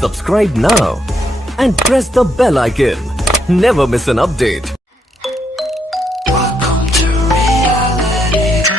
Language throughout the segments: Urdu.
Subscribe now and press the bell icon. Never miss an update. Welcome to reality.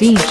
DJ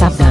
Sabda.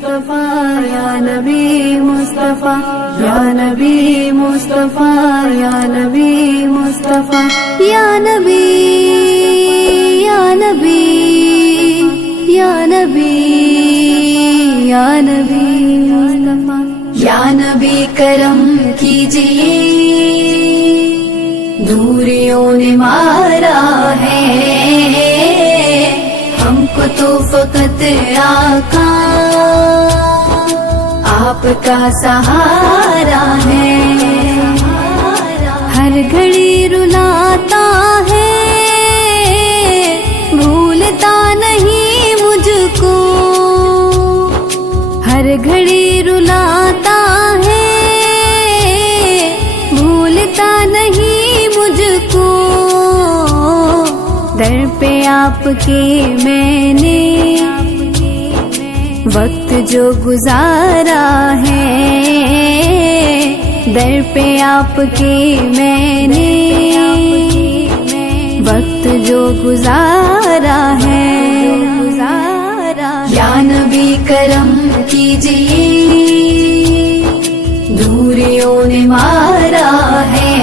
مصطفیٰ یا نبی مصطفیٰ یا نبی مصطفیٰ یا نبی مصطفیٰ یا نبی یا نبی یا نبی یا نبی مصطفیٰ یا نبی کرم کیجئے دوریوں نے مارا ہے ہم کو تو فقط آقا آپ کا سہارا ہے ہر گھڑی رلاتا ہے بھولتا نہیں مجھ کو ہر گھڑی رلاتا ہے بھولتا نہیں مجھ کو در پہ آپ کے میں نے وقت جو گزارا ہے در پہ آپ کے میں نے وقت جو گزارا ہے یا نبی کرم کیجئے دوریوں نے مارا ہے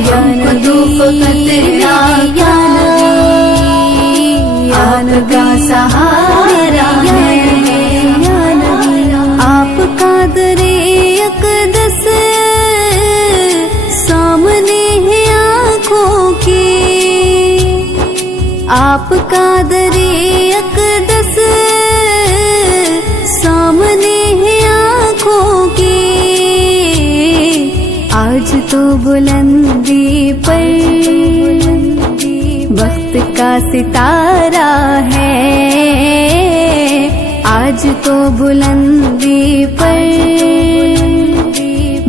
یا نبی فقط آپ کا سہارا ہے آپ کا در اقدس سامنے ہے آنکھوں کے آپ کا در اقدس سامنے ہے آنکھوں کے آج تو بلندی پر وقت کا ستارہ ہے آج تو بلندی پر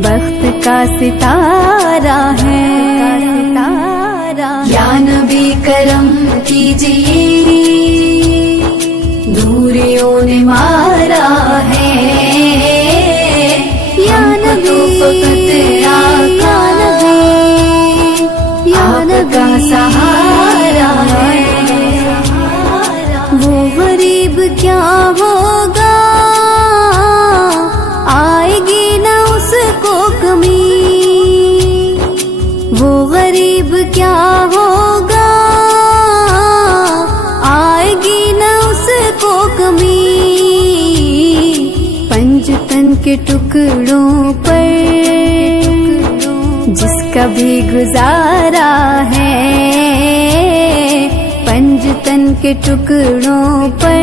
وقت کا ستارہ ہے یا نبی کرم کیجئے دوریوں نے مارا ہے یا نبی فقط آقا آپ کا سہارا ہے وہ غریب کیا ہوگا آئے گی نہ اس کو کمی وہ غریب کیا ہوگا آئے گی نہ اس کو کمی پنج تن کے ٹکڑوں پر جس کا بھی گزارا ہے پنج تن کے ٹکڑوں پر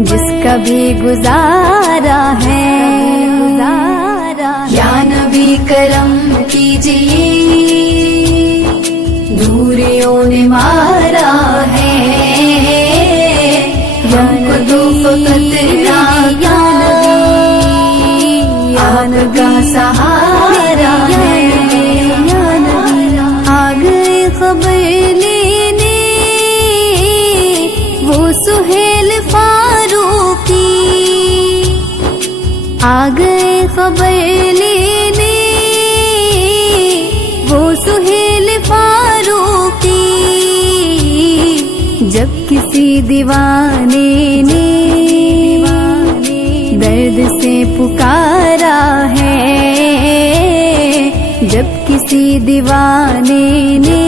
جس کا بھی گزارا ہے یا نبی کرم کیجئے دوریوں نے مارا ہے یا نبی فقط آپ کا سہارا ہے آ گئے خبر لینے وہ سہیل فاروقی آ گئے خبر لینے وہ سہیل فاروقی جب کسی دیوانے نے درد سے پکارا ہے جب کسی دیوانے نے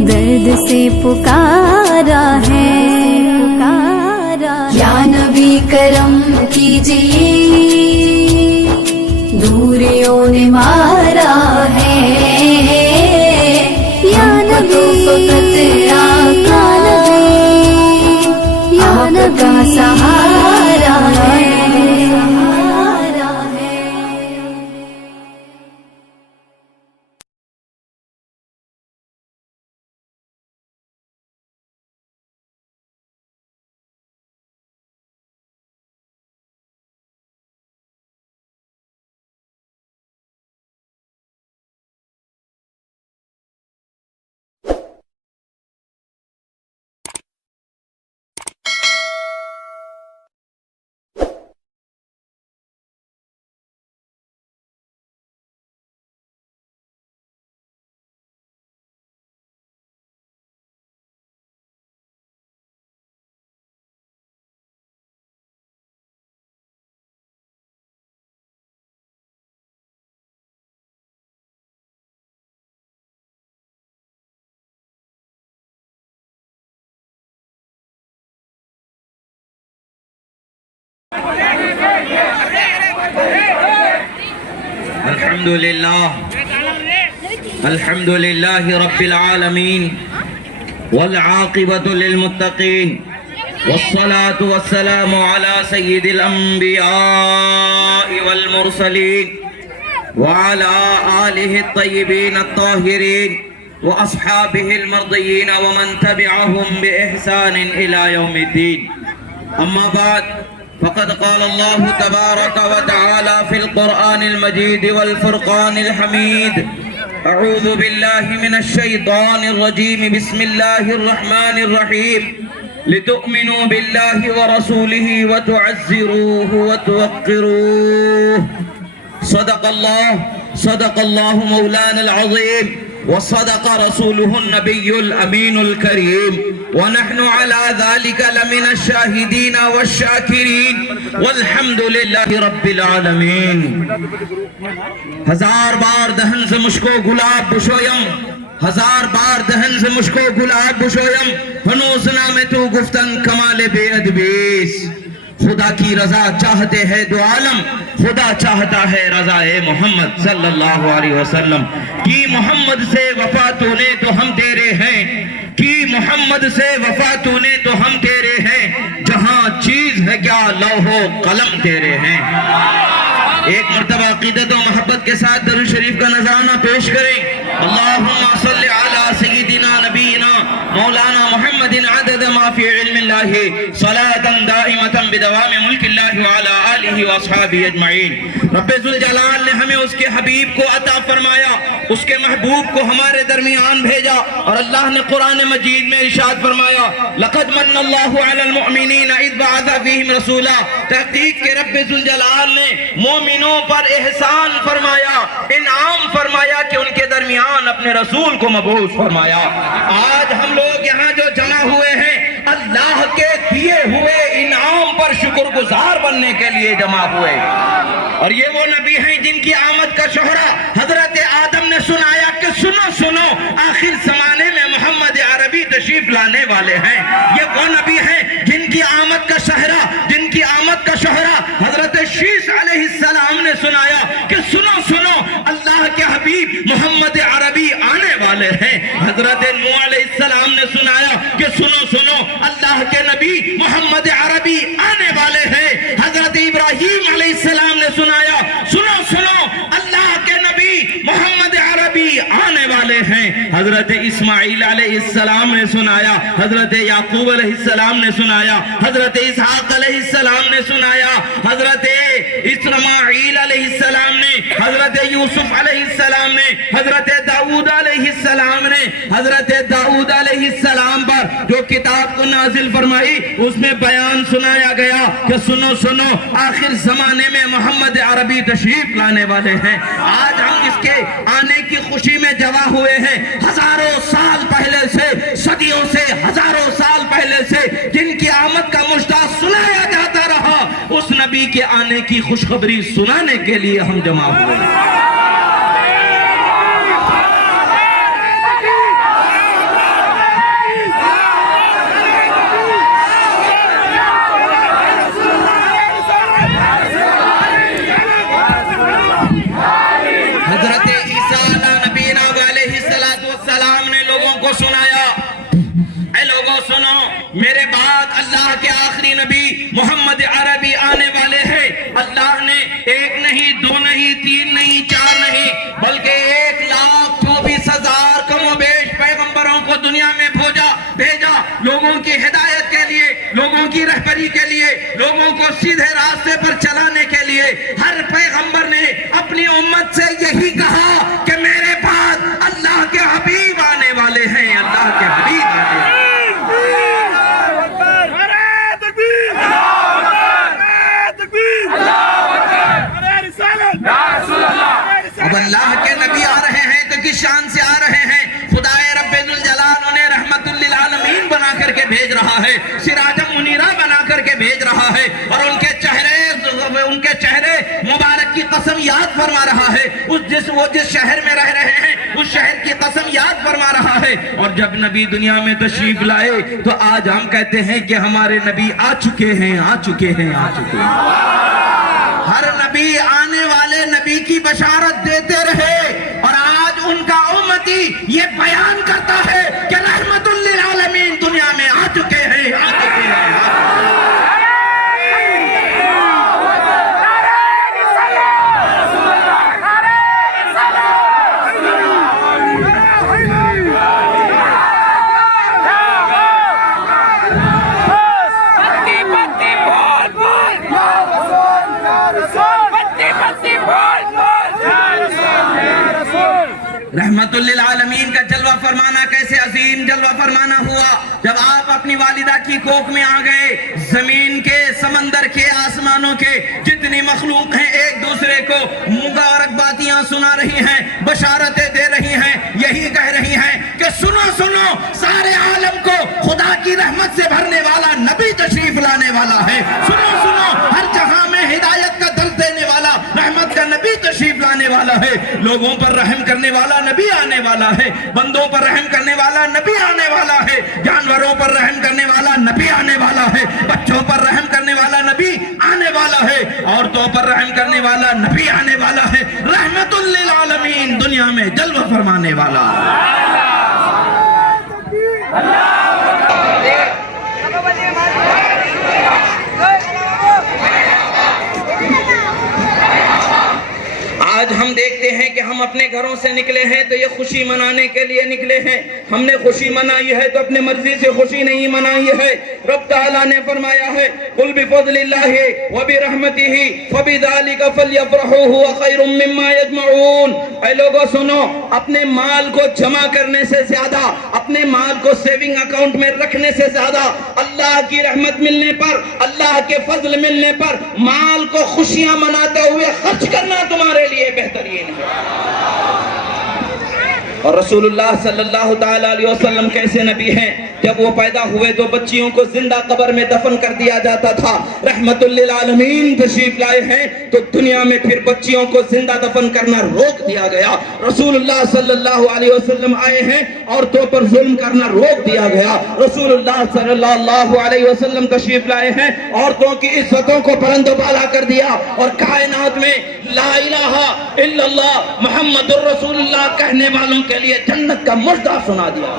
درد سے پکارا ہے یا نبی کرم کیجئے دوریوں نے مارا ہے یا نبی فقط آقا آپ کا سہارا ہے الحمد لله رب العالمين والعاقبة للمتقين والصلاة والسلام على سيد الأنبياء والمرسلين وعلى آله الطيبين الطاهرين وأصحابه المرضيين ومن تبعهم بإحسان إلى يوم الدين. أما بعد فقد قال الله تبارك وتعالى في القرآن المجيد والفرقان الحميد: أعوذ بالله من الشيطان الرجيم، بسم الله الرحمن الرحيم، لتؤمنوا بالله ورسوله وتعزروه وتوقروه. صدق الله مولانا العظيم، وصدق رسوله النبي الأمين الكريم، ونحن على ذلك لمن الشاهدين والشاكرين، والحمد لله رب العالمین. ہزار بار دہن سے مشکو گلاب بشویم، ہزار بار دہن سے مشکو گلاب بشویم، ہنوز نام تو گفتن کمال بے ادبیس. خدا کی رضا چاہتے ہیں دو عالم، خدا چاہتا ہے رضا محمد صلی اللہ علیہ وسلم. کی محمد سے وفا تو نے تو ہم تیرے ہیں، کی محمد سے وفا تو نے تو ہم تیرے ہیں، جہاں چیز ہے کیا لوح و قلم تیرے ہیں. ایک مرتبہ عقیدت و محبت کے ساتھ درود شریف کا نذرانہ پیش کریں. اللہم صلی علی سیدنا نبینا مولانا محمد عدد ما فی علم اللہ صلاة دائمتا بدوام ملک اللہ وعلا آلہ واصحابہ اجمعین. رب ذوالجلال نے ہمیں اس کے حبیب کو عطا فرمایا، اس کے محبوب کو ہمارے درمیان بھیجا، اور اللہ نے قرآن مجید میں ارشاد فرمایا: لقد من اللہ علی المؤمنین اذ بعث فیہم رسولا. تحقیق کہ رب ذوالجلال نے مومنوں پر احسان فرمایا، انعام فرمایا کہ ان کے درمیان اپنے رسول کو مبعوث فرمایا. آج ہم لوگ یہاں جو جمع ہوئے ہیں، اللہ کے دیے ہوئے انعام پر شکر گزار بننے کے لیے جمع ہوئے. اور یہ وہ نبی ہیں جن کی آمد کا شہرہ حضرت آدم نے سنایا کہ سنو سنو آخر زمانے میں محمد عربی تشریف لانے والے ہیں. یہ وہ نبی ہیں جن کی آمد کا شہرہ حضرت شیس علیہ السلام نے سنایا کہ سنو سنو اللہ کے حبیب محمد عربی آنے والے ہیں. حضرت نوح علیہ السلام نے سنایا کہ سنو سنو اللہ کے نبی محمد عربی آنے والے ہیں. حضرت ابراہیم علیہ السلام نے سنایا سنو سنو اللہ کے نبی محمد عربی آنے والے ہیں. حضرت اسماعیل علیہ السلام نے سنایا، حضرت یعقوب علیہ السلام نے سنایا، حضرت اسحاق علیہ السلام نے سنایا، حضرت اسماعیل علیہ السلام نے، حضرت یوسف علیہ السلام نے، حضرت داؤد علیہ السلام نے. حضرت داؤد علیہ السلام پر جو کتاب کو نازل فرمائی اس میں بیان سنایا گیا کہ سنو سنو آخر زمانے میں محمد عربی تشریف لانے والے ہیں. آج ہم اس کے آنے کی خوشی میں جمع ہوئے ہیں. ہزاروں سال پہلے سے، صدیوں سے، ہزاروں سال پہلے سے جن کی آمد کا مژدہ سنایا جاتا رہا، اس نبی کے آنے کی خوشخبری سنانے کے لیے ہم جمع ہوئے ہیں. حضرت عیسیٰ نبینا علیہ السلام نے لوگوں کو سنایا: اے لوگوں سنو، میرے بعد اللہ کے آخری نبی محمد عربی آنے والے ہیں. اللہ نے ایک نہیں، دو نہیں، تین نہیں، چار نہیں، بلکہ 1,24,000 کم و بیش پیغمبروں کو دنیا میں بھیجا، لوگوں کی ہدایت کے لیے، لوگوں کی رہبری کے لیے، لوگوں کو سیدھے راستے پر چلانے کے لیے. ہر پیغمبر نے اپنی امت سے یہی کہا کہ میرے بعد اللہ کے حبیب آنے والے ہیں، اللہ کے حبیب آنے والے ہیں. اب اللہ کے نبی آ رہے ہیں تو کس شان سے آ رہے ہیں؟ خدا رب ذوالجلال انہیں رحمت للعالمین بنا کر کے بھیج رہا ہے، سراجا منیرہ بنا کر کے بھیج رہا ہے، اور ان کے چہرے مبارک کی قسم یاد فرما رہا ہے. وہ جس شہر میں رہ رہے ہیں اس شہر کی قسم یاد فرما رہا ہے. اور جب نبی دنیا میں تشریف لائے تو آج ہم کہتے ہیں کہ ہمارے نبی آ چکے ہیں. ہر نبی آنے والے نبی نبی کی بشارت دیتے رہے اور آج ان کا امتی یہ بیان کرتا ہے کہ رحمت للعالمین دنیا میں آ چکے ہیں، آ چکے ہیں، آ چکے ہیں۔ رحمت للعالمین کا جلوہ فرمانا کیسے عظیم جلوہ فرمانا ہوا جب آپ اپنی والدہ کی کوکھ میں آ گئے۔ زمین کے، سمندر کے، آسمانوں کے جتنی مخلوق ہیں ایک دوسرے کو مبارکبادیاں سنا رہی ہیں، بشارتیں دے رہی ہیں، یہی کہہ رہی ہیں کہ سنو سنو، سارے عالم کو خدا کی رحمت سے بھرنے والا نبی تشریف لانے والا ہے۔ سنو سنو، ہر جہاں میں ہدایت کا درس دینے والا، رحمت کا نبی تشریف لانے والا ہے۔ لوگوں پر رحم کرنے والا نبی آنے والا ہے، بندوں پر رحم کرنے والا نبی آنے والا ہے، جانوروں پر رحم کرنے والا نبی آنے والا ہے، بچوں پر رحم کرنے والا نبی آنے والا ہے، عورتوں پر رحم کرنے والا نبی آنے والا ہے۔ رحمت للعالمین دنیا میں جلوہ فرمانے والا۔ آج ہم دیکھتے ہیں کہ ہم اپنے گھروں سے نکلے ہیں تو یہ خوشی منانے کے لیے نکلے ہیں۔ ہم نے خوشی منائی ہے تو اپنے مرضی سے خوشی نہیں منائی ہے۔ رب تعالیٰ نے فرمایا ہے قُلْ بِفَضْلِ اللَّهِ وَبِرَحْمَتِهِ فَبِذَلِكَ فَلْيَفْرَحُوا هُوَ خَيْرٌ مِّمَّا يَجْمَعُونَ۔ اے لوگوں سنو، اپنے مال کو جمع کرنے سے زیادہ، اپنے مال کو سیونگ اکاؤنٹ میں رکھنے سے زیادہ اللہ کی رحمت ملنے پر، اللہ کے فضل ملنے پر مال کو خوشیاں مناتے ہوئے خرچ کرنا تمہارے لیے بہترین ہے۔ اور رسول اللہ صلی اللہ تعالیٰ علیہ وسلم کیسے نبی ہیں؟ جب وہ پیدا ہوئے تو بچیوں کو زندہ قبر میں دفن کر دیا جاتا تھا۔ رحمت للعالمین تشریف لائے ہیں تو دنیا میں پھر بچیوں کو زندہ دفن کرنا روک دیا گیا۔ رسول اللہ صلی اللہ علیہ وسلم آئے ہیں، عورتوں پر ظلم کرنا روک دیا گیا۔ رسول اللہ صلی اللہ علیہ وسلم تشریف لائے ہیں، عورتوں کی عزتوں کو بلند و بالا کر دیا اور کائنات میں لا الہ الا اللہ محمد الرسول اللہ کہنے والوں کے لیے جنت کا مژدہ سنا دیا۔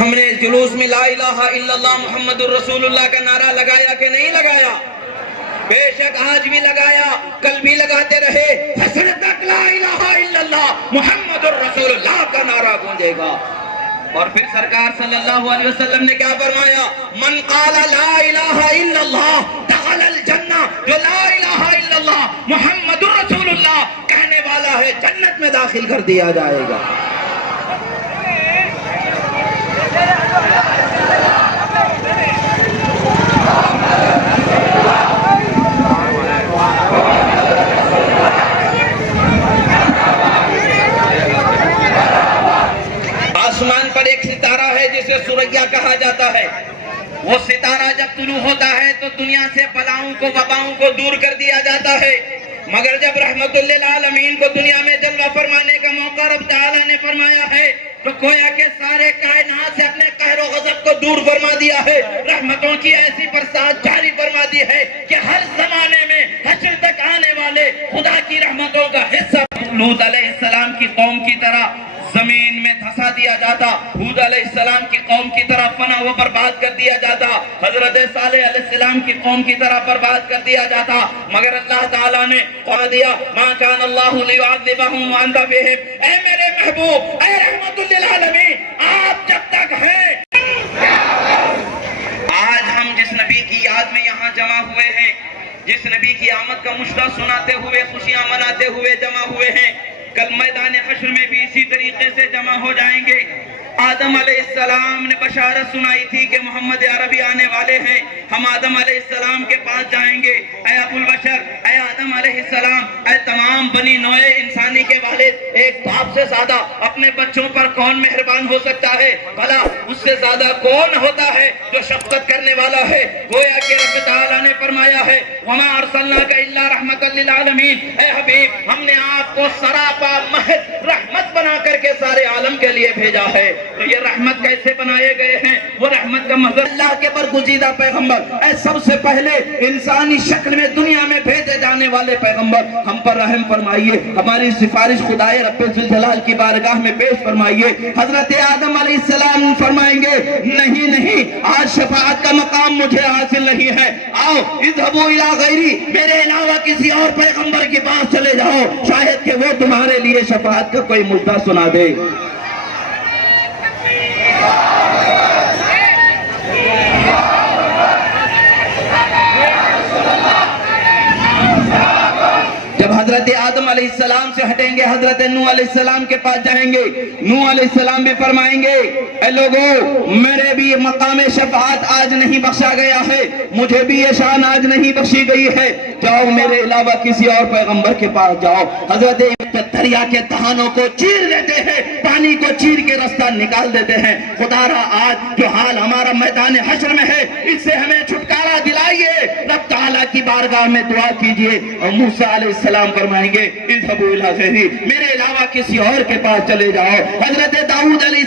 ہم نے جلوس میں لا الہ الا اللہ محمد الرسول اللہ کا نعرہ لگایا کہ نہیں لگایا؟ بے شک آج بھی لگایا، کل بھی لگاتے رہے، حشر تک لا الہ الا اللہ محمد الرسول اللہ کا نعرہ گونجے گا۔ اور پھر سرکار صلی اللہ علیہ وسلم نے کیا فرمایا؟ من قال لا الہ الا اللہ دخل الجنہ، جو لا الہ الا اللہ محمد الرسول اللہ کہنے والا ہے جنت میں داخل کر دیا جائے گا۔ آسمان پر ایک ستارہ ہے جسے سوریا کہا جاتا ہے۔ وہ ستارہ جب طلوع ہوتا ہے تو دنیا سے بلاؤں کو، وباؤں کو دور کر دیا جاتا ہے، مگر جب رحمت للعالمین کو دنیا میں جلوہ فرمانے کا موقع رب تعالیٰ نے فرمایا ہے تو گویا کہ سارے کائنات سے اپنے قہر و غضب کو دور فرما دیا ہے، رحمتوں کی ایسی برسات جاری فرما دی ہے کہ ہر زمانے میں حشر تک آنے والے خدا کی رحمتوں کا حصہ لوط علیہ السلام کی قوم کی طرح زمین میں دھسا دیا جاتا، ہود علیہ السلام کی قوم کی طرح فنا و برباد کر دیا جاتا، حضرت صالح علیہ السلام کی قوم کی طرح برباد کر دیا جاتا، مگر اللہ تعالیٰ نے کہا دیا ما کان اللہ لیعذبہم وانت فیہم۔ اے میرے محبوب، اے رحمت للعالمین، آپ جب تک ہیں۔ آج ہم جس نبی کی یاد میں یہاں جمع ہوئے ہیں، جس نبی کی آمد کا مشتاق سناتے ہوئے، خوشیاں مناتے ہوئے جمع ہوئے ہیں، کل میدان حشر میں بھی اسی طریقے سے جمع ہو جائیں گے۔ آدم علیہ السلام نے بشارت سنائی تھی کہ محمد عربی آنے والے ہیں، ہم آدم علیہ السلام کے پاس جائیں گے۔ اے ابو البشر، اے آدم علیہ السلام، اے تمام بنی نوع انسانی کے والد، ایک باپ سے زیادہ اپنے بچوں پر کون مہربان ہو سکتا ہے؟ بھلا اس سے زیادہ کون ہوتا ہے جو شفقت کرنے والا ہے؟ گویا کہ رب تعالیٰ نے فرمایا ہے وَمَا أَرْسَلْنَاكَ إِلَّا رَحْمَةً لِلْعَالَمِينَ، اے حبیب ہم نے آپ کو سراپا محض رحمت بنا کر کے سارے عالم کے لیے بھیجا ہے۔ تو یہ رحمت کیسے بنائے گئے ہیں؟ وہ رحمت کا مظہر اللہ کے برگزیدہ پیغمبر، اے سب سے پہلے انسانی شکل میں دنیا میں بھیجے جانے والے پیغمبر، ہم پر رحم فرمائیے، ہماری سفارش خدائے رب ذوالجلال کی بارگاہ میں پیش فرمائیے۔ حضرت آدم علیہ السلام فرمائیں گے نہیں نہیں، آج شفاعت کا مقام مجھے حاصل نہیں ہے، آؤ اذهبوا الی غیری، میرے علاوہ کسی اور پیغمبر کے پاس چلے جاؤ، شاید کہ وہ تمہارے لیے شفاعت کا کوئی مدعا سنا دے۔ جب حضرت آدم علیہ السلام سے ہٹیں گے حضرت نوح علیہ السلام کے پاس جائیں گے، نوح علیہ السلام بھی فرمائیں گے اے لوگو میرے بھی مقام شفاعت آج نہیں بخشا گیا ہے، مجھے بھی یہ شان آج نہیں بخشی گئی ہے، جاؤ میرے علاوہ کسی اور پیغمبر کے پاس جاؤ۔ حضرت دریا کے دہانوں کو چیر دیتے ہیں، پانی کو چیر کے رستہ نکال دیتے ہیں۔ خدا را آج جو حال ہمارا میدان حشر میں ہے اس سے ہمیں چھٹکارا دلائیے، رب تعالیٰ کی بارگاہ میں دعا کیجئے۔ اور موسیٰ علیہ السلام فرمائیں گے اذهبوا الی غیری، میرے علاوہ کسی اور کے پاس چلے جاؤ۔ حضرت داؤد علیہ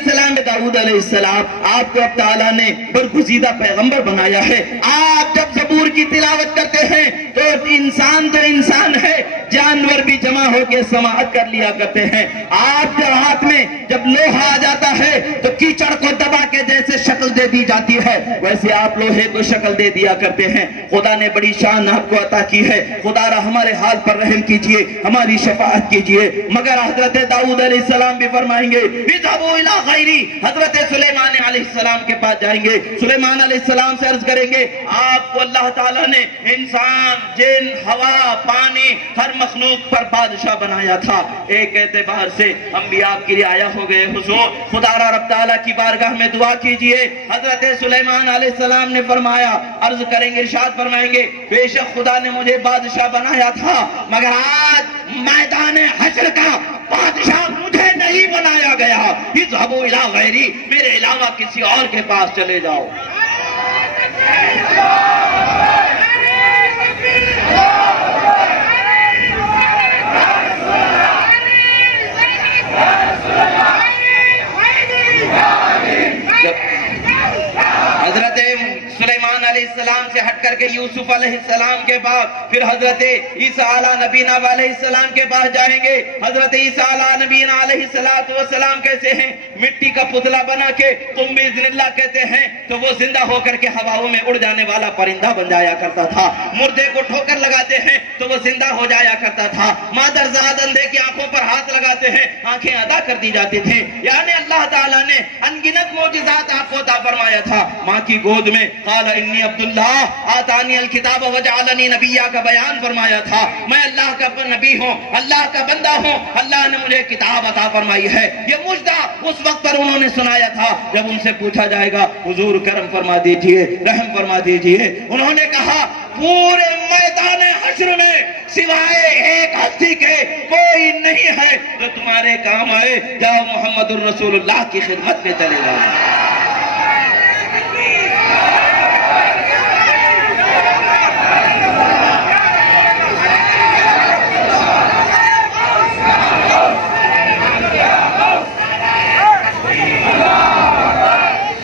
السلام آپ کو رب تعالیٰ نے برگزیدہ پیغمبر بنایا ہے۔ آپ جب زبور کی تلاوت کرتے ہیں تو انسان ہے، جانور بھی جمع ہو کے سماعت کر لیا کرتے ہیں۔ آپ کے ہاتھ میں جب لوہا آ جاتا ہے تو کیچڑ کو دبا کے جیسے شکل دے دی جاتی ہے ویسے آپ لوہے کو شکل دے دیا کرتے ہیں۔ خدا نے بڑی شان آپ کو عطا کی ہے، خدا را ہمارے حال پر رحم کیجئے، ہماری شفاعت کیجئے۔ مگر حضرت داؤد علیہ السلام بھی فرمائیں گے اذهبوا الی غیری، حضرت سلیمان علیہ السلام کے پاس جائیں گے، سلیمان علیہ السلام سے عرض کریں گے آپ کو اللہ تعالیٰ نے انسان، جن، ہوا، پانی، ہر مخلوق پر بادشاہ بنایا تھا، ایک اعتبار سے ہم بھی آپ کے لیے آیا ہو گئے حضور، خدا را رب تعالیٰ کی بارگاہ میں دعا کیجئے۔ حضرت سلیمان علیہ السلام نے فرمایا، عرض کریں گے، ارشاد فرمائیں گے بے شک خدا نے مجھے بادشاہ بنایا تھا مگر آج میدان حشر کا بادشاہ مجھے نہیں بنایا گیا، اذهبوا الی غیری، میرے علاوہ کسی اور کے پاس چلے جاؤ۔ حضرت سلیمان علیہ السلام سے ہٹ کر کے یوسف علیہ السلام کے بعد پھر حضرت عیسیٰ علیہ نبینا علیہ السلام کے پاس جائیں گے۔ حضرت عیسیٰ علیہ نبینا علیہ السلام کیسے ہیں؟ مٹی کا پتلا بنا کے تم بھی اذن اللہ کہتے ہیں تو وہ زندہ ہو کر کے ہواؤں میں اڑ جانے والا پرندہ بن جایا کرتا تھا، مردے کو ٹھوکر لگاتے ہیں تو وہ زندہ ہو جایا کرتا تھا، مادر زاد اندھے کی آنکھوں پر ہاتھ لگاتے ہیں آنکھیں ادا کر دی جاتی تھیں۔ یعنی اللہ تعالیٰ نے انگنت معجزات آپ کو عطا فرمایا تھا۔ ماں کی گود میں قال انی عبداللہ آتانی الکتاب وجعلنی نبیہ کا بیان فرمایا تھا، میں اللہ کا نبی ہوں، اللہ کا بندہ ہوں، اللہ نے مجھے کتاب عطا فرمائی ہے۔ یہ مجدہ اس وقت پر انہوں نے سنایا تھا جب ان سے پوچھا جائے گا حضور کرم فرما دیجئے، رحم فرما دیجئے، انہوں نے کہا پورے میدان حشر میں سوائے ایک ہستی کے کوئی نہیں ہے جو تمہارے کام آئے، جاؤ محمد الرسول اللہ کی خدمت میں چلے جاؤ۔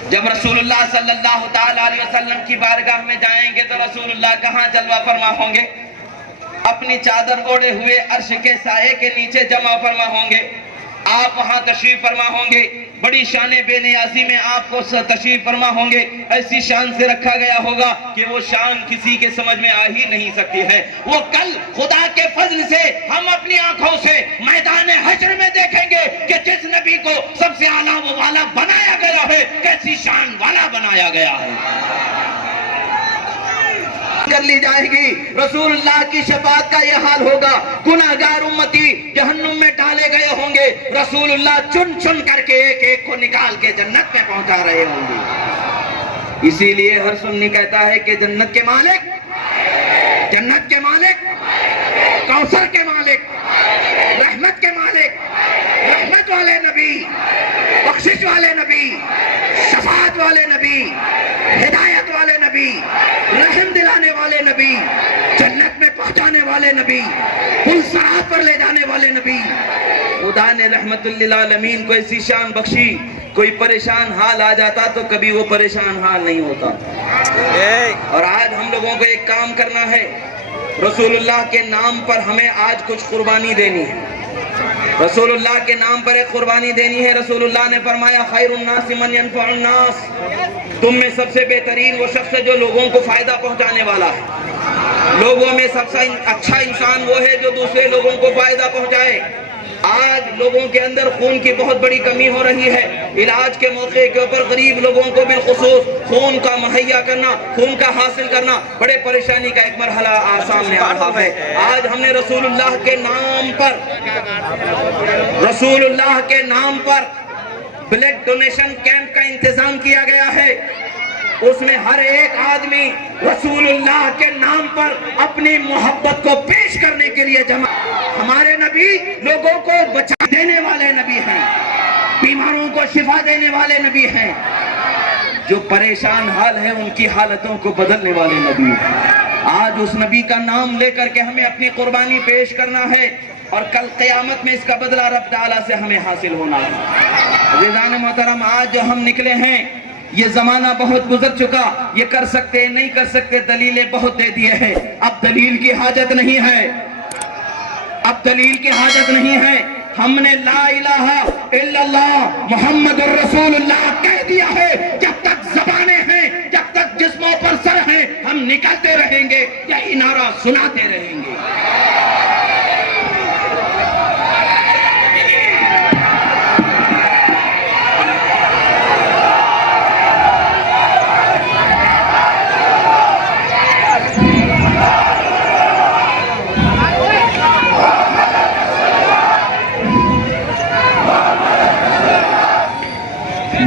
جب رسول اللہ صلی اللہ تعالیٰ علیہ وسلم کی بارگاہ میں جائیں گے تو رسول اللہ کہاں جلوہ فرما ہوں گے؟ اپنی چادر اوڑے ہوئے عرش کے سائے کے نیچے جمع فرما ہوں گے، آپ وہاں تشریف فرما ہوں گے، بڑی شان بے نیازی میں آپ کو تشریف فرما ہوں گے، ایسی شان سے رکھا گیا ہوگا کہ وہ شان کسی کے سمجھ میں آ ہی نہیں سکتی ہے۔ وہ کل خدا کے فضل سے ہم اپنی آنکھوں سے میدان حشر میں دیکھیں گے کہ جس نبی کو سب سے اعلیٰ و والا بنایا گیا ہے کیسی شان والا بنایا گیا ہے۔ کر لی جائے گی، رسول اللہ کی شفاعت کا یہ حال ہوگا، گناہگار امتی جہنم میں ڈالے گئے ہوں گے، رسول اللہ چن چن کر کے ایک ایک کو نکال کے جنت میں پہنچا رہے ہوں گے۔ اسی لیے ہر سنی کہتا ہے کہ جنت کے مالک کوثر کے مالک، رحمت کے مالک، رحمت والے نبی، بخشش والے نبی، شفاعت والے نبی، ہدایت والے نبی، رحم دلانے والے نبی، جنت میں پہنچانے والے نبی، پل صراط پر لے جانے والے نبی. خدا نے رحمت للعالمین کو ایسی شان بخشی، کوئی پریشان حال آ جاتا تو کبھی وہ پریشان حال نہیں ہوتا. اور آج ہم لوگوں کو ایک کام کرنا ہے، رسول اللہ کے نام پر ہمیں آج کچھ قربانی دینی ہے. رسول اللہ کے نام پر ایک قربانی دینی ہے. رسول اللہ نے فرمایا خیر الناس من ينفع الناس، تم میں سب سے بہترین وہ شخص ہے جو لوگوں کو فائدہ پہنچانے والا ہے. لوگوں میں سب سے اچھا انسان وہ ہے جو دوسرے لوگوں کو فائدہ پہنچائے. آج لوگوں کے اندر خون کی بہت بڑی کمی ہو رہی ہے. علاج کے موقع کے اوپر غریب لوگوں کو بالخصوص خون کا مہیا کرنا، خون کا حاصل کرنا بڑے پریشانی کا ایک مرحلہ سامنے آ رہا ہے. آج ہم نے رسول اللہ کے نام پر بلڈ ڈونیشن کیمپ کا انتظام کیا گیا ہے. اس میں ہر ایک آدمی رسول اللہ کے نام پر اپنی محبت کو پیش کرنے کے لیے جمع. ہمارے نبی لوگوں کو بچا دینے والے نبی ہیں، بیماروں کو شفا دینے والے نبی ہیں، جو پریشان حال ہیں ان کی حالتوں کو بدلنے والے نبی ہیں. آج اس نبی کا نام لے کر کے ہمیں اپنی قربانی پیش کرنا ہے اور کل قیامت میں اس کا بدلہ رب تعالیٰ سے ہمیں حاصل ہونا ہے. عزیزان محترم، آج جو ہم نکلے ہیں، یہ زمانہ بہت گزر چکا. یہ کر سکتے نہیں کر سکتے دلیلیں بہت دے دیے ہیں. اب دلیل کی حاجت نہیں ہے، اب دلیل کی حاجت نہیں ہے. ہم نے لا الہ الا اللہ محمد الرسول اللہ کہہ دیا ہے. جب تک زبانیں ہیں، جب تک جسموں پر سر ہیں، ہم نکلتے رہیں گے، یہی نعرہ سناتے رہیں گے.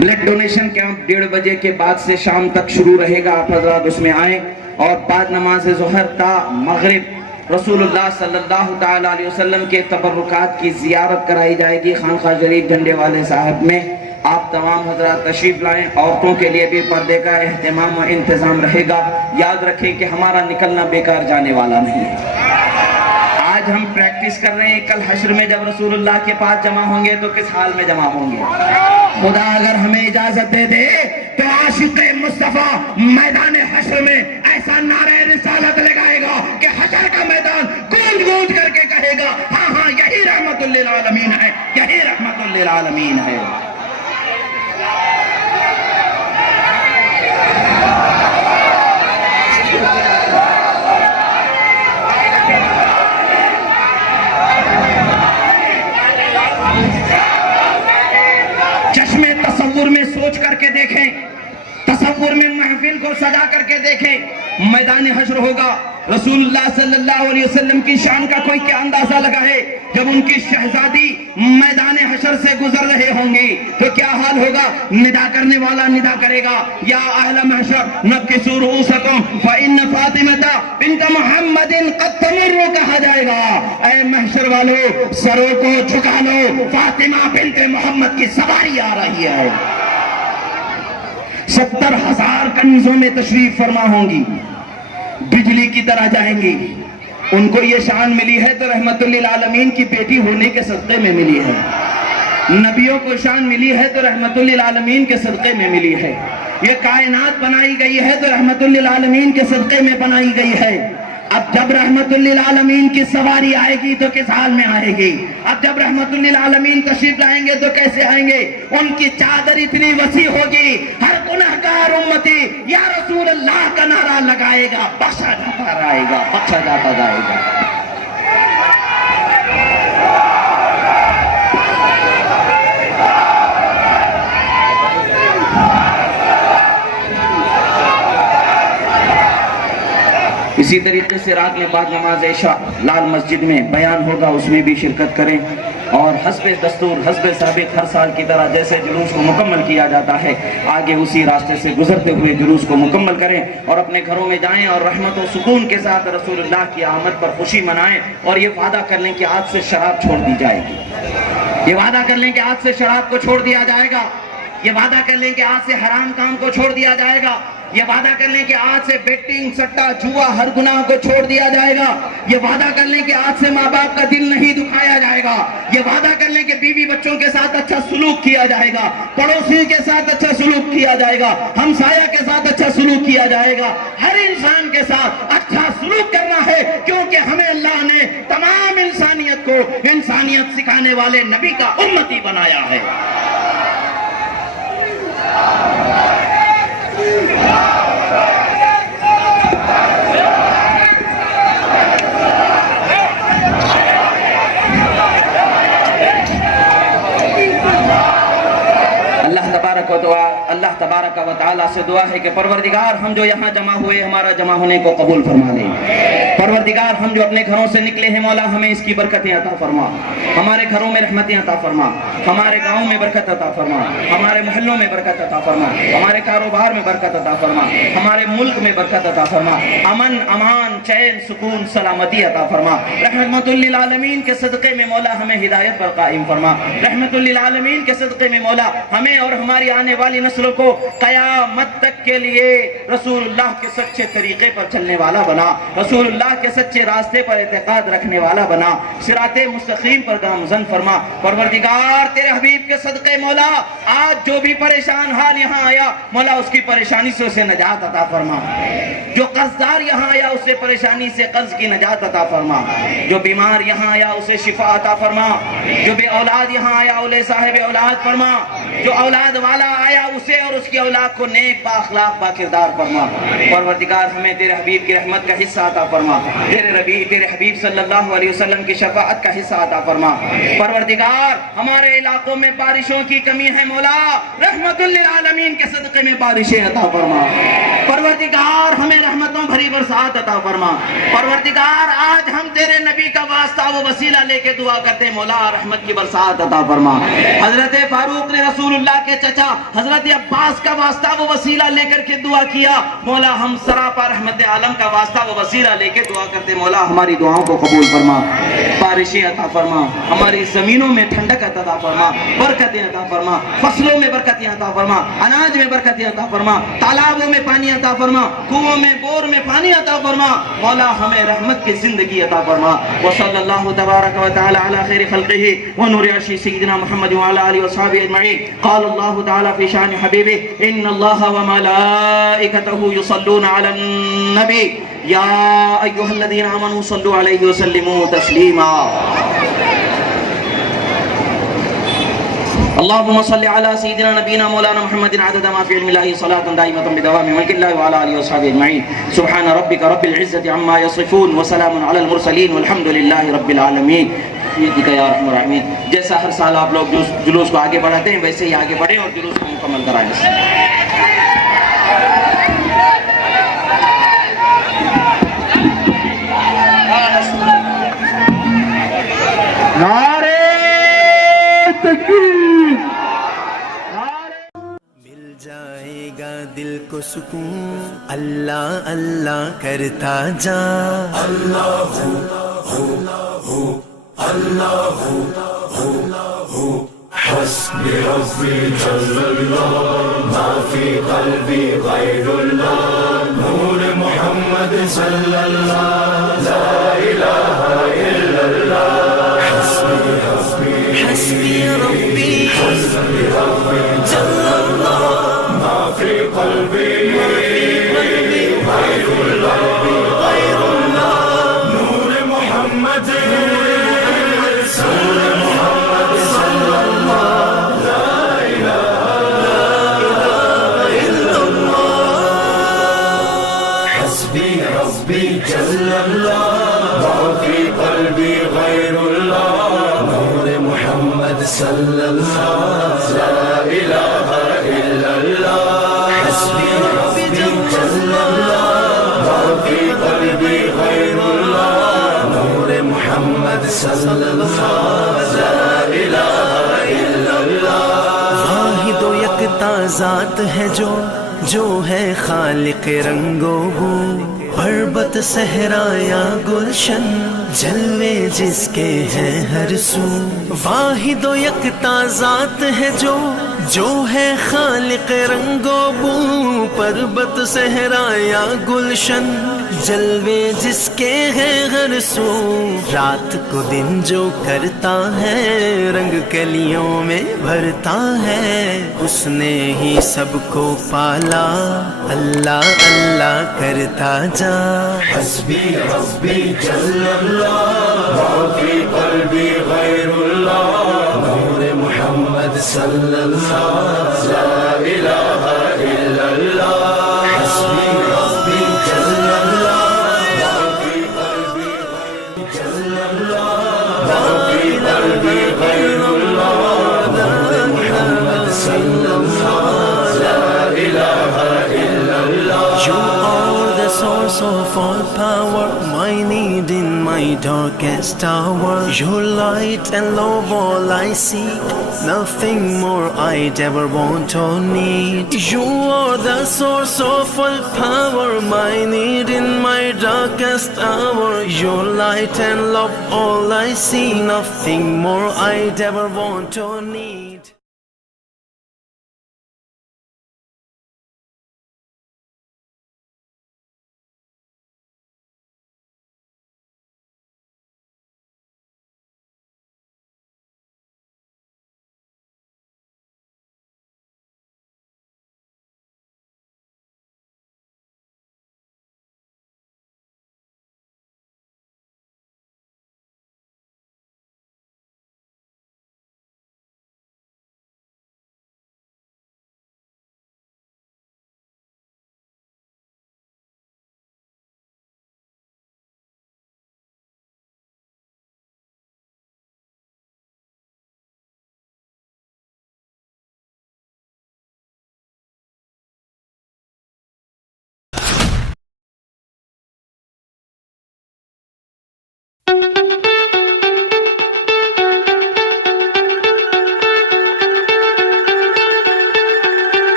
بلڈ ڈونیشن کیمپ 1:30 بجے کے بعد سے شام تک شروع رہے گا. آپ حضرات اس میں آئیں اور بعد نماز ظہر تا مغرب رسول اللہ صلی اللہ تعالی علیہ وسلم کے تبرکات کی زیارت کرائی جائے گی خانقاہ شریف جھنڈے والے صاحب میں. آپ تمام حضرات تشریف لائیں. عورتوں کے لیے بھی پردے کا اہتمام و انتظام رہے گا. یاد رکھیں کہ ہمارا نکلنا بیکار جانے والا نہیں ہے. آج ہم پریکٹس کر رہے ہیں، کل حشر میں جب رسول اللہ کے پاس جمع ہوں گے تو کس حال میں جمع ہوں گے. خدا اگر ہمیں اجازت دے دے تو عاشق مصطفیٰ میدان حشر میں ایسا نعرہ رسالت لگائے گا کہ حشر کا میدان گونج گونج کر کے کہے گا ہاں ہاں یہی رحمت للعالمین ہے، یہی رحمت للعالمین ہے. تصور میں سوچ کر کے دیکھیں، تصور میں محفل کو سجا کر کے دیکھیں. میدان حشر ہوگا، رسول اللہ صلی اللہ علیہ وسلم کی شان کا کوئی کیا اندازہ لگائے. جب ان کی شہزادی میدان حشر سے گزر رہے ہوں گی تو کیا حال ہوگا. ندا کرنے والا ندا کرے گا یا اہل محشر نکسوا رؤوسکم فإن فاطمہ بنت محمد قد تمر، کہا جائے گا اے محشر والو سروں کو جھکا لو، فاطمہ بنت محمد کی سواری آ رہی ہے. 70,000 کنیزوں میں تشریف فرما ہوں گی، بجلی کی طرح جائیں گی. ان کو یہ شان ملی ہے تو رحمت للعالمین کی بیٹی ہونے کے صدقے میں ملی ہے. نبیوں کو شان ملی ہے تو رحمت للعالمین کے صدقے میں ملی ہے. یہ کائنات بنائی گئی ہے تو رحمت للعالمین کے صدقے میں بنائی گئی ہے. اب جب رحمت للعالمین کی سواری آئے گی تو کس حال میں آئے گی. اب جب رحمت للعالمین تشریف لائیں گے تو کیسے آئیں گے. ان کی چادر اتنی وسیع ہوگی، ہر گنہگار امتی یا رسول اللہ کا نعرہ لگائے گا، بخشا جاتا رہے گا، بخشا جاتا جائے گا. اسی طریقے سے رات میں بعد نماز عشاء لال مسجد میں بیان ہوگا، اس میں بھی شرکت کریں. اور حسب دستور حسب ثابت ہر سال کی طرح جیسے جلوس کو مکمل کیا جاتا ہے آگے اسی راستے سے گزرتے ہوئے جلوس کو مکمل کریں اور اپنے گھروں میں جائیں اور رحمت و سکون کے ساتھ رسول اللہ کی آمد پر خوشی منائیں اور یہ وعدہ کر لیں کہ آج سے شراب چھوڑ دی جائے گی، یہ وعدہ کر لیں کہ آج سے شراب کو چھوڑ دیا جائے گا، یہ وعدہ کر لیں کہ آج سے حرام کام کو چھوڑ دیا جائے گا، یہ وعدہ کر لیں کہ آج سے بیٹنگ سٹا جوا ہر گناہ کو چھوڑ دیا جائے گا، یہ وعدہ کر لیں کہ آج سے ماں باپ کا دل نہیں دکھایا جائے گا، یہ وعدہ کر لیں کہ بیوی بچوں کے ساتھ اچھا سلوک کیا جائے گا، پڑوسی کے ساتھ اچھا سلوک کیا جائے گا، ہمسایہ کے ساتھ اچھا سلوک کیا جائے گا، ہر انسان کے ساتھ اچھا سلوک کرنا ہے کیونکہ ہمیں اللہ نے تمام انسانیت کو انسانیت سکھانے والے نبی کا امتی بنایا ہے۔ اللہ تبارک و تعالیٰ سے دعا ہے کہ پروردگار ہم جو یہاں جمع ہوئے ہمارا جمع ہونے کو قبول فرما لے، پروردگار ہم جو اپنے گھروں سے نکلے ہیں مولا ہمیں اس کی برکتیں عطا فرما، ہمارے گھروں میں رحمتیں عطا فرما، ہمارے گاؤں میں برکت عطا فرما، ہمارے محلوں میں برکت عطا فرما، ہمارے کاروبار میں برکت عطا فرما، ہمارے ملک میں برکت عطا فرما، امن امان چین سکون سلامتی عطا فرما، رحمت للعالمین کے صدقے میں مولا ہمیں ہدایت پر قائم فرما، رحمت للعالمین کے صدقے میں مولا ہمیں اور ہماری آنے والی نسلوں کو قیامت تک کے لیے رسول اللہ کے سچے طریقے پر چلنے والا بنا، رسول اللہ کے سچے راستے پر اعتقاد رکھنے والا بنا، صراط مستقیم پر گامزن فرما۔ پروردگار تیرے حبیب کے صدقے مولا آج جو بھی پریشان حال یہاں آیا مولا اس کی پریشانی سے اسے نجات عطا فرما، جو قرضدار یہاں آیا اسے پریشانی سے قرض کی نجات عطا فرما، جو بیمار یہاں آیا اسے شفا عطا فرما، جو بے اولاد یہاں آیا انہیں صاحب اولاد فرما، جو اولاد والا آیا اسے اور اس کی اولاد کو نیک با اخلاق با کردار فرما۔ پروردگار ہمیں تیرے حبیب کی رحمت کا حصہ عطا فرما، تیرے حبیب صلی اللہ علیہ وسلم کی شفاعت کا حصہ عطا فرما۔ پروردگار ہمارے علاقوں میں بارشوں کی کمی ہے مولا رحمت للعالمین کے صدقے میں بارشیں عطا فرما، پروردگار ہمیں رحمتوں بھری برسات عطا فرما۔ پروردگار آج ہم تیرے نبی کا واسطہ و وسیلہ لے کے دعا کرتے مولا رحمت کی برسات عطا فرما۔ حضرت فاروق نے رسول اللہ کے چچا حضرت عباس کا واسطہ و وسیلہ لے کر کے دعا کیا مولا ہم سراپا رحمت عالم کا واسطہ و وسیلہ لے کے دعا کرتے مولا ہماری دعاؤں کو قبول فرما، بارشیں عطا فرما، ہماری زمینوں میں ٹھنڈک عطا فرما، برکتیں عطا فرما، فصلوں میں برکتیں عطا فرما، اناج میں برکتیں عطا فرما، تالابوں میں پانی عطا فرما، کنووں میں بور میں پانی عطا فرما، مولا ہمیں رحمت کی زندگی عطا فرما۔ وصلی اللہ تبارک و تعالی علی خیر خلقہ ونور عرشہ سیدنا محمد وعلی آلہ وصحبہ اجمعین۔ قال اللہ تعالی فی شان حبیبہ ان اللہ وملائکتہ یصلون علی النبی یا ایھا الذین آمنوا صلوا علیہ وسلموا تسلیما۔ اللهم صل على سيدنا نبينا مولانا محمد عدد ما في علم الله صلاة دائمة بدوام ملك الله وعلى آله وصحبه أجمعين سبحان ربك رب العزة عما يصفون وسلام على المرسلين والحمد لله رب العالمين۔ یا رحم الرحمین۔ جیسا ہر سال آپ لوگ جلوس کو آگے بڑھاتے ہیں ویسے ہی آگے بڑھیں اور جلوس کو مکمل کرائیں۔ نعرہ تکبیر، مل جائے گا دل کو سکون اللہ اللہ کرتا جا، اللہ ہو اللہ ہو حسبی ربی جل اللہ ما فی قلبی غیر اللہ نور محمد صلی اللہ لا الہ الا اللہ حسبی ربی جل اللہ ما فی قلبی غیر اللہ نور محمد جل اللہ ما فی قلبی غیر اللہ نور محمد صلی اللہ لا الہ الا اللہ حسبی ربی جل اللہ ما فی قلبی غیر اللہ نور محمد صلی اللہ لا ذات ہے جو ہے خالق رنگ و بو، پربت صحرا یا گلشن جلوے جس کے ہیں ہر سو، واحد و یکتا ذات ہے جو ہے خالق رنگ و بو، پربت صحرا یا گلشن جلوے جس کے ہیں ہر سو، رات کو دن جو کرتا ہے رنگ کلیوں میں بھرتا ہے، اس نے ہی سب کو پالا اللہ اللہ کرتا جا، حسبی ربی جل اللہ ما فی قلبی غیر اللہ، نور محمد صلی اللہ لا الہ الا اللہ، حسبی ربی جل اللہ ما فی قلبی جل اللہ، ما فی قلبی غیر اللہ، نور محمد صلی اللہ لا الہ الا اللہ. You are the source of all power, my need in my darkest hour. Your light and love all I seek, nothing more I'd ever want or need. You are the source of all power, my need in my darkest hour. Your light and love all I see, nothing more I'd ever want or need.